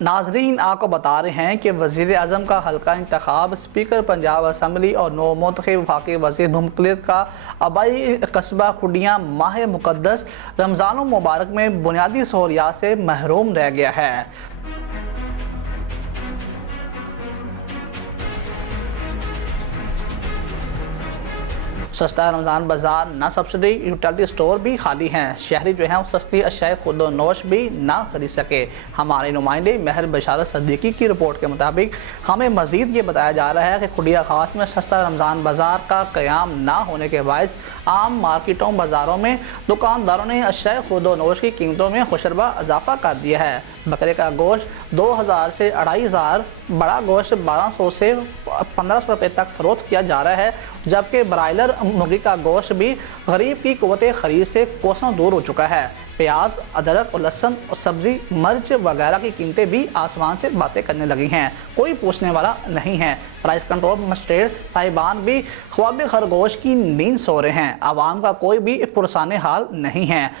ناظرین آپ کو بتا رہے ہیں کہ وزیر اعظم کا حلقہ انتخاب، اسپیکر پنجاب اسمبلی اور نو منتخب وفاقی وزیر مملکت کا آبائی قصبہ کھڈیاں ماہ مقدس رمضان المبارک میں بنیادی سہولیات سے محروم رہ گیا ہے۔ سستا رمضان بازار نہ سبسڈی یوٹیلٹی سٹور بھی خالی ہیں، شہری جو ہیں وہ سستی اشیاء خود و نوش بھی نہ خرید سکے۔ ہمارے نمائندے مہر بشارت صدیقی کی رپورٹ کے مطابق ہمیں مزید یہ بتایا جا رہا ہے کہ کھڈیاں خاص میں سستا رمضان بازار کا قیام نہ ہونے کے باعث عام مارکیٹوں بازاروں میں دکانداروں نے اشیاء خود و نوش کی قیمتوں میں خوشربا اضافہ کر دیا ہے۔ بکرے کا گوشت 2000 سے 2500، بڑا گوشت 1200 سے 1500 روپے تک فروخت کیا جا رہا ہے، جبکہ برائلر مرغی کا گوشت بھی غریب کی قوت خرید سے کوسوں دور ہو چکا ہے۔ پیاز، ادرک اور لہسن اور سبزی، مرچ وغیرہ کی قیمتیں بھی آسمان سے باتیں کرنے لگی ہیں، کوئی پوچھنے والا نہیں ہے۔ پرائس کنٹرول مجسٹریٹ صاحبان بھی خواب خرگوش کی نیند سو رہے ہیں، عوام کا کوئی بھی پرسان حال نہیں ہے۔